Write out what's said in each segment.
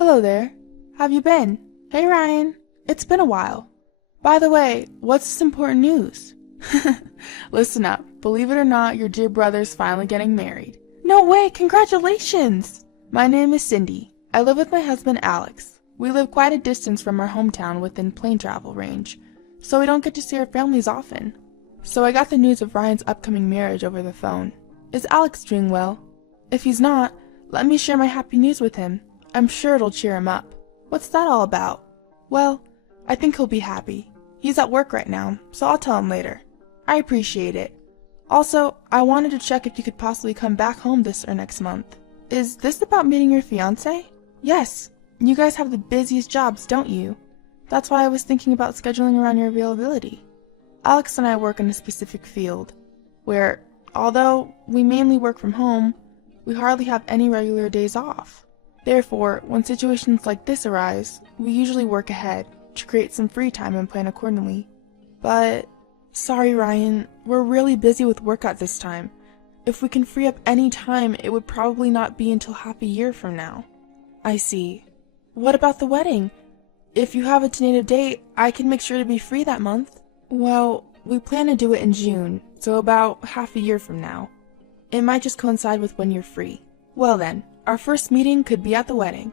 Hello there. Have you been? Hey Ryan, it's been a while. By the way, what's this important news? Listen up. Believe it or not, your dear brother's finally getting married. No way, congratulations! My name is Cindy. I live with my husband Alex. We live quite a distance from our hometown within plane travel range, so we don't get to see our families often. So I got the news of Ryan's upcoming marriage over the phone. Is Alex doing well? If he's not, let me share my happy news with him. I'm sure it'll cheer him up. What's that all about? Well, I think he'll be happy. He's at work right now, so I'll tell him later. I appreciate it. Also, I wanted to check if you could possibly come back home this or next month. Is this about meeting your fiancé? Yes. You guys have the busiest jobs, don't you? That's why I was thinking about scheduling around your availability. Alex and I work in a specific field, where, although we mainly work from home, we hardly have any regular days off. Therefore, when situations like this arise, we usually work ahead to create some free time and plan accordingly. But, sorry Ryan, we're really busy with work at this time. If we can free up any time, it would probably not be until half a year from now. I see. What about the wedding? If you have a tentative date, I can make sure to be free that month. Well, we plan to do it in June, so about half a year from now. It might just coincide with when you're free. Well then, our first meeting could be at the wedding.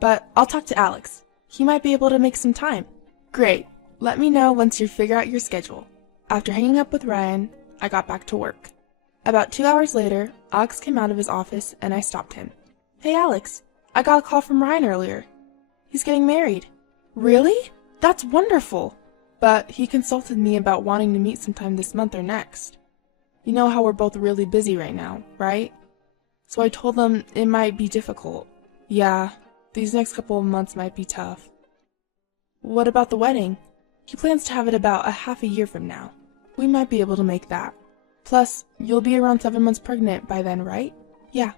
But I'll talk to Alex. He might be able to make some time. Great. Let me know once you figure out your schedule. After hanging up with Ryan, I got back to work. About 2 hours later, Alex came out of his office and I stopped him. Hey Alex, I got a call from Ryan earlier. He's getting married. Really? That's wonderful. But he consulted me about wanting to meet sometime this month or next. You know how we're both really busy right now, right? So I told him it might be difficult. Yeah, these next couple of months might be tough. What about the wedding? He plans to have it about a half a year from now. We might be able to make that. Plus, you'll be around 7 months pregnant by then, right? Yeah.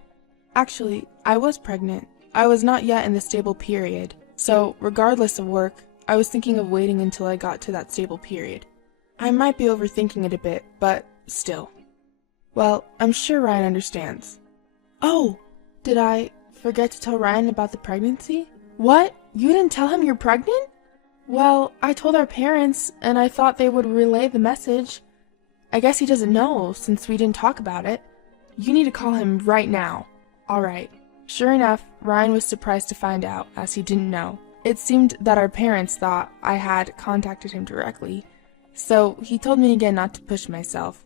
Actually, I was pregnant. I was not yet in the stable period. So, regardless of work, I was thinking of waiting until I got to that stable period. I might be overthinking it a bit, but still. Well, I'm sure Ryan understands. Oh, did I forget to tell Ryan about the pregnancy? What? You didn't tell him you're pregnant? Well, I told our parents, and I thought they would relay the message. I guess he doesn't know, since we didn't talk about it. You need to call him right now. Alright. Sure enough, Ryan was surprised to find out, as he didn't know. It seemed that our parents thought I had contacted him directly, so he told me again not to push myself.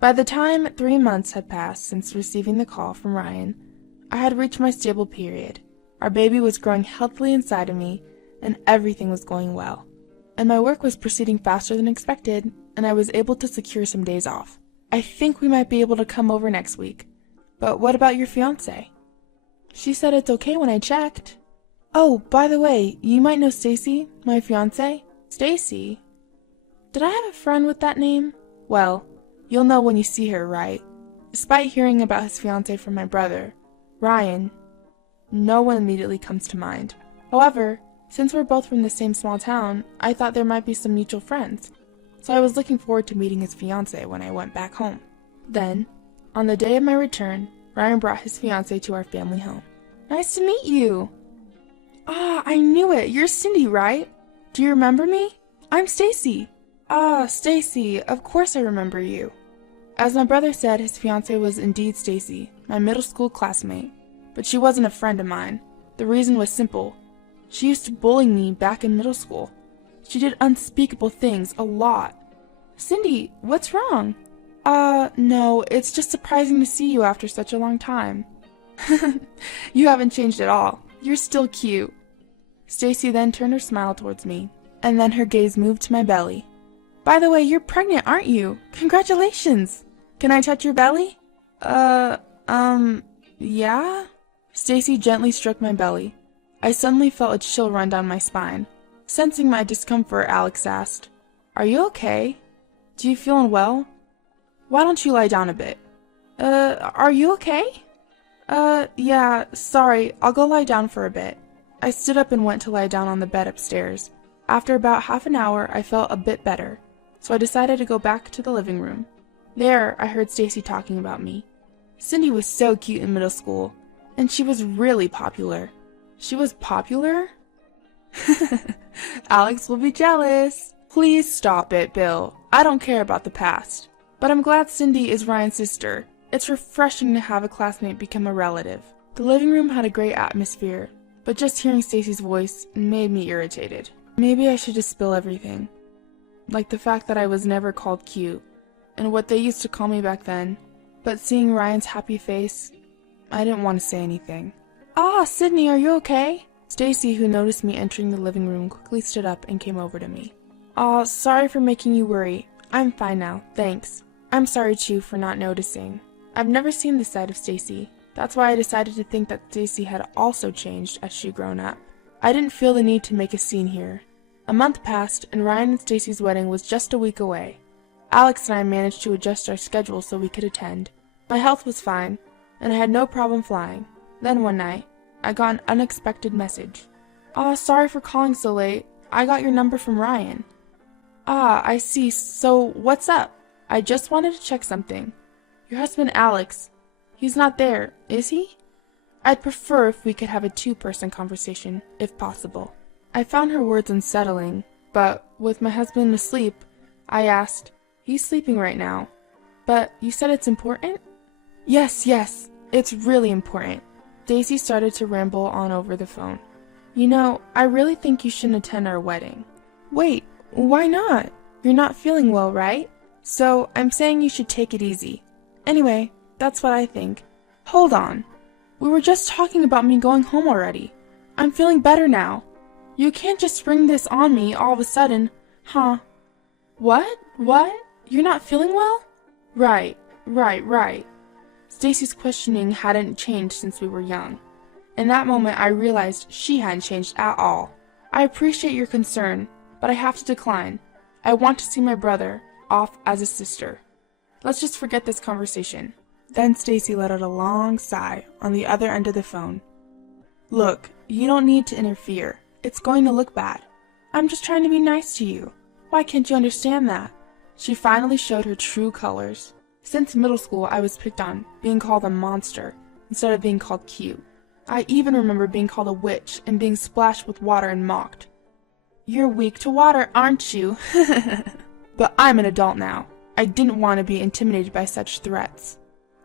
By the time 3 months had passed since receiving the call from Ryan, I had reached my stable period. Our baby was growing healthily inside of me, and everything was going well. And my work was proceeding faster than expected, and I was able to secure some days off. I think we might be able to come over next week. But what about your fiancé? She said it's okay when I checked. Oh, by the way, you might know Stacy, my fiancé. Stacy? Did I have a friend with that name? Well, you'll know when you see her, right? Despite hearing about his fiancé from my brother, Ryan, no one immediately comes to mind. However, since we're both from the same small town, I thought there might be some mutual friends. So I was looking forward to meeting his fiancé when I went back home. Then, on the day of my return, Ryan brought his fiancé to our family home. Nice to meet you! Ah, I knew it! You're Cindy, right? Do you remember me? I'm Stacy! Ah, Stacy, of course I remember you. As my brother said, his fiancée was indeed Stacy, my middle school classmate. But she wasn't a friend of mine. The reason was simple. She used to bully me back in middle school. She did unspeakable things, a lot. Cindy, what's wrong? No, it's just surprising to see you after such a long time. You haven't changed at all. You're still cute. Stacy then turned her smile towards me, and then her gaze moved to my belly. By the way, you're pregnant, aren't you? Congratulations! Can I touch your belly? Yeah? Stacy gently stroked my belly. I suddenly felt a chill run down my spine. Sensing my discomfort, Alex asked, Are you okay? Do you feel unwell? Why don't you lie down a bit? Are you okay? Yeah, sorry, I'll go lie down for a bit. I stood up and went to lie down on the bed upstairs. After about half an hour, I felt a bit better, so I decided to go back to the living room. There, I heard Stacy talking about me. Cindy was so cute in middle school, and she was really popular. She was popular? Alex will be jealous. Please stop it, Bill. I don't care about the past. But I'm glad Cindy is Ryan's sister. It's refreshing to have a classmate become a relative. The living room had a great atmosphere, but just hearing Stacy's voice made me irritated. Maybe I should just spill everything. Like the fact that I was never called cute, and what they used to call me back then. But seeing Ryan's happy face, I didn't want to say anything. Ah, Sydney, are you okay? Stacy, who noticed me entering the living room, quickly stood up and came over to me. Aw, sorry for making you worry. I'm fine now, thanks. I'm sorry too for not noticing. I've never seen this side of Stacy. That's why I decided to think that Stacy had also changed as she'd grown up. I didn't feel the need to make a scene here. A month passed, and Ryan and Stacy's wedding was just a week away. Alex and I managed to adjust our schedule so we could attend. My health was fine, and I had no problem flying. Then one night, I got an unexpected message. Aw, sorry for calling so late. I got your number from Ryan. Ah, I see. So, what's up? I just wanted to check something. Your husband Alex, he's not there, is he? I'd prefer if we could have a two-person conversation, if possible. I found her words unsettling, but with my husband asleep, I asked, he's sleeping right now. But you said it's important? Yes, it's really important. Daisy started to ramble on over the phone. You know, I really think you shouldn't attend our wedding. Wait, why not? You're not feeling well, right? So, I'm saying you should take it easy. Anyway, that's what I think. Hold on. We were just talking about me going home already. I'm feeling better now. You can't just spring this on me all of a sudden, huh? What? You're not feeling well? Right. Stacy's questioning hadn't changed since we were young. In that moment, I realized she hadn't changed at all. I appreciate your concern, but I have to decline. I want to see my brother off as a sister. Let's just forget this conversation. Then Stacy let out a long sigh on the other end of the phone. Look, you don't need to interfere. It's going to look bad. I'm just trying to be nice to you. Why can't you understand that? She finally showed her true colors. Since middle school, I was picked on, being called a monster, instead of being called cute. I even remember being called a witch and being splashed with water and mocked. You're weak to water, aren't you? But I'm an adult now. I didn't want to be intimidated by such threats.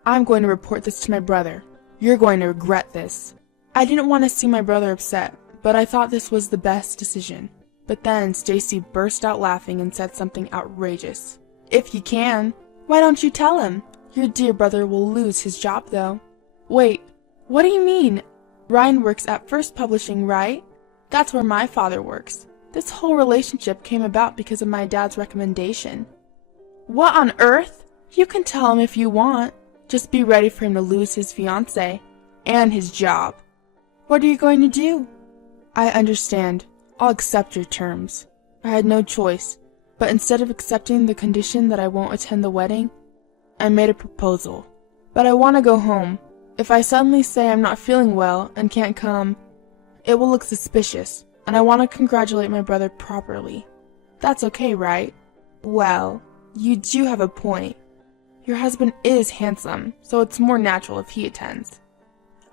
I'm going to report this to my brother. You're going to regret this. I didn't want to see my brother upset, but I thought this was the best decision. But then Stacy burst out laughing and said something outrageous. If you can, why don't you tell him? Your dear brother will lose his job, though. Wait, what do you mean? Ryan works at First Publishing, right? That's where my father works. This whole relationship came about because of my dad's recommendation. What on earth? You can tell him if you want. Just be ready for him to lose his fiancée and his job. What are you going to do? I understand. I'll accept your terms. I had no choice, but instead of accepting the condition that I won't attend the wedding, I made a proposal. But I want to go home. If I suddenly say I'm not feeling well and can't come, it will look suspicious, and I want to congratulate my brother properly. That's okay, right? Well, you do have a point. Your husband is handsome, so it's more natural if he attends.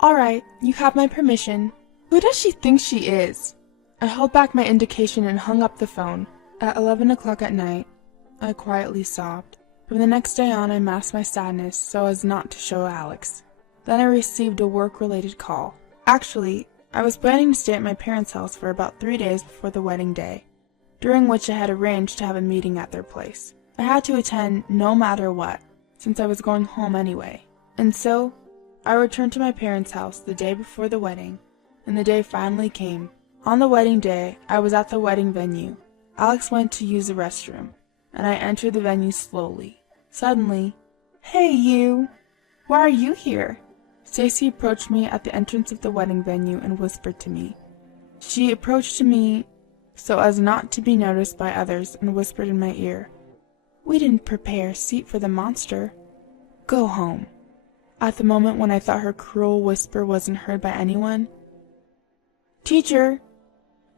Alright, you have my permission. Who does she think she is? I held back my indication and hung up the phone. At 11 o'clock at night, I quietly sobbed. From the next day on, I masked my sadness so as not to show Alex. Then I received a work-related call. Actually, I was planning to stay at my parents' house for about 3 days before the wedding day, during which I had arranged to have a meeting at their place. I had to attend no matter what, since I was going home anyway. And so, I returned to my parents' house the day before the wedding, and the day finally came. On the wedding day, I was at the wedding venue. Alex went to use the restroom, and I entered the venue slowly. Suddenly, "Hey, you! Why are you here?" Stacy approached me at the entrance of the wedding venue and whispered to me. She approached me so as not to be noticed by others and whispered in my ear, "We didn't prepare a seat for the monster. Go home." At the moment when I thought her cruel whisper wasn't heard by anyone, "Teacher,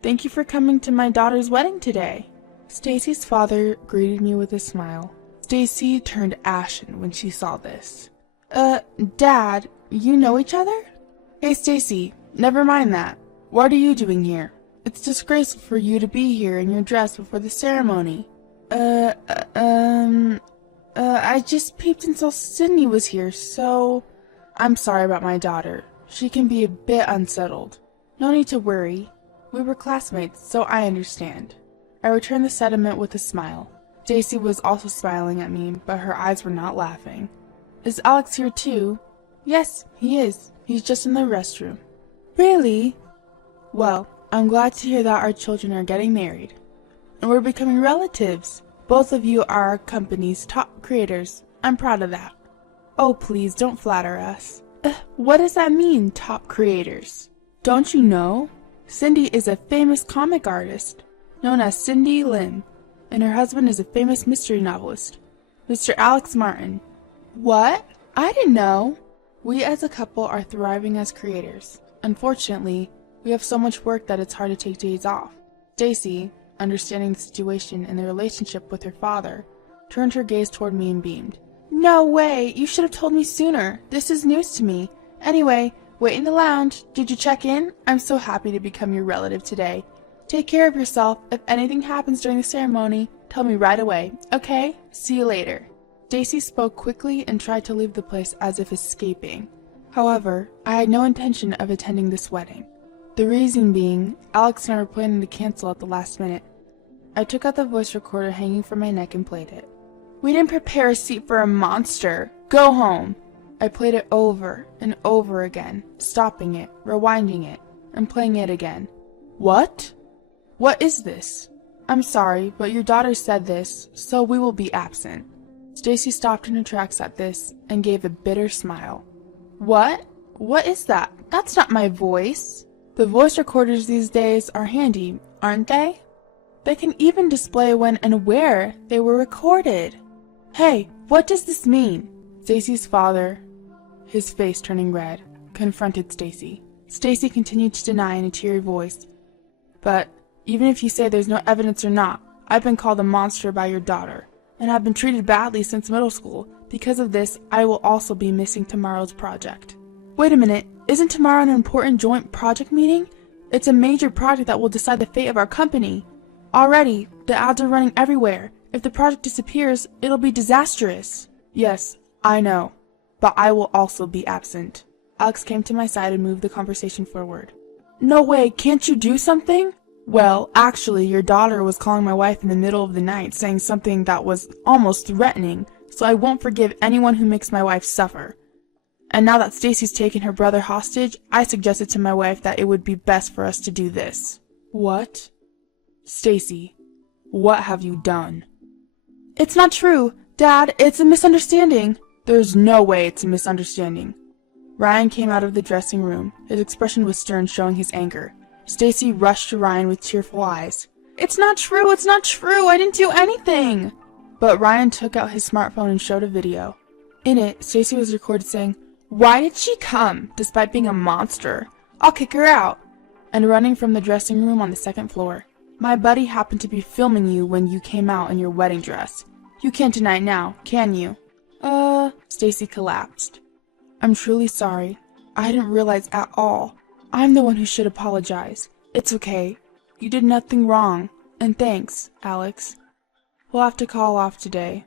thank you for coming to my daughter's wedding today." Stacy's father greeted me with a smile. Stacy turned ashen when she saw this. Dad, you know each other?" "Hey, Stacy, never mind that. What are you doing here? It's disgraceful for you to be here in your dress before the ceremony. I just peeped and saw Sydney was here, so... I'm sorry about my daughter. She can be a bit unsettled. No need to worry. We were classmates, so I understand. I returned the sentiment with a smile. Stacy was also smiling at me, but her eyes were not laughing. Is Alex here too? Yes, he is. He's just in the restroom. Really? Well, I'm glad to hear that our children are getting married. And we're becoming relatives. Both of you are our company's top creators. I'm proud of that. Oh, please don't flatter us. What does that mean, top creators? Don't you know? Cindy is a famous comic artist, known as Cindy Lim, and her husband is a famous mystery novelist, Mr. Alex Martin. What? I didn't know. We as a couple are thriving as creators. Unfortunately, we have so much work that it's hard to take days off. Stacy, understanding the situation and the relationship with her father, turned her gaze toward me and beamed. No way! You should have told me sooner. This is news to me. Anyway, wait in the lounge. Did you check in? I'm so happy to become your relative today. Take care of yourself. If anything happens during the ceremony, tell me right away, okay? See you later. Stacy spoke quickly and tried to leave the place as if escaping. However, I had no intention of attending this wedding. The reason being, Alex and I were planning to cancel at the last minute. I took out the voice recorder hanging from my neck and played it. We didn't prepare a seat for a monster. Go home. I played it over and over again, stopping it, rewinding it, and playing it again. What? What is this? I'm sorry, but your daughter said this, so we will be absent. Stacy stopped in her tracks at this and gave a bitter smile. What? What is that? That's not my voice. The voice recorders these days are handy, aren't they? They can even display when and where they were recorded. Hey, what does this mean? Stacy's father, his face turning red, confronted Stacy. Stacy continued to deny in a teary voice. But even if you say there's no evidence or not, I've been called a monster by your daughter, and have been treated badly since middle school. Because of this, I will also be missing tomorrow's project. Wait a minute, isn't tomorrow an important joint project meeting? It's a major project that will decide the fate of our company. Already, the ads are running everywhere. If the project disappears, it'll be disastrous. Yes, I know, but I will also be absent. Alex came to my side and moved the conversation forward. No way, can't you do something? Well, actually, your daughter was calling my wife in the middle of the night, saying something that was almost threatening, so I won't forgive anyone who makes my wife suffer. And now that Stacy's taken her brother hostage, I suggested to my wife that it would be best for us to do this. What? Stacy, what have you done? It's not true. Dad, it's a misunderstanding. There's no way it's a misunderstanding. Ryan came out of the dressing room. His expression was stern, showing his anger. Stacy rushed to Ryan with tearful eyes. It's not true, it's not true, I didn't do anything! But Ryan took out his smartphone and showed a video. In it, Stacy was recorded saying, Why did she come, despite being a monster? I'll kick her out! And running from the dressing room on the second floor. My buddy happened to be filming you when you came out in your wedding dress. You can't deny it now, can you? Stacy collapsed. I'm truly sorry. I didn't realize at all. I'm the one who should apologize. It's okay. You did nothing wrong. And thanks, Alex. We'll have to call off today,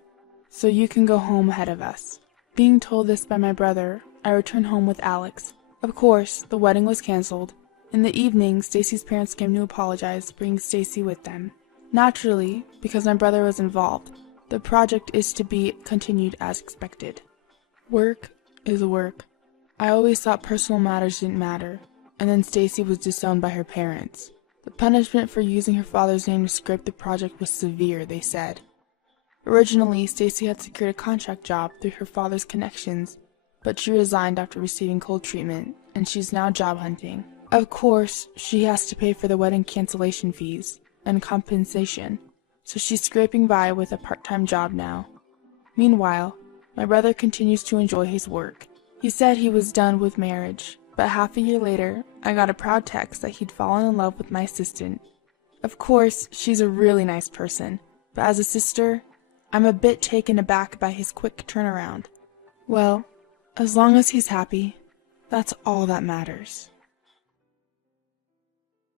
so you can go home ahead of us. Being told this by my brother, I returned home with Alex. Of course, the wedding was canceled. In the evening, Stacy's parents came to apologize, bringing Stacy with them. Naturally, because my brother was involved, the project is to be continued as expected. Work is work. I always thought personal matters didn't matter, and then Stacy was disowned by her parents. The punishment for using her father's name to scrape the project was severe, they said. Originally, Stacy had secured a contract job through her father's connections, but she resigned after receiving cold treatment, and she's now job hunting. Of course, she has to pay for the wedding cancellation fees and compensation, so she's scraping by with a part-time job now. Meanwhile, my brother continues to enjoy his work. He said he was done with marriage, but half a year later, I got a proud text that he'd fallen in love with my assistant. Of course, she's a really nice person, but as a sister, I'm a bit taken aback by his quick turnaround. Well, as long as he's happy, that's all that matters.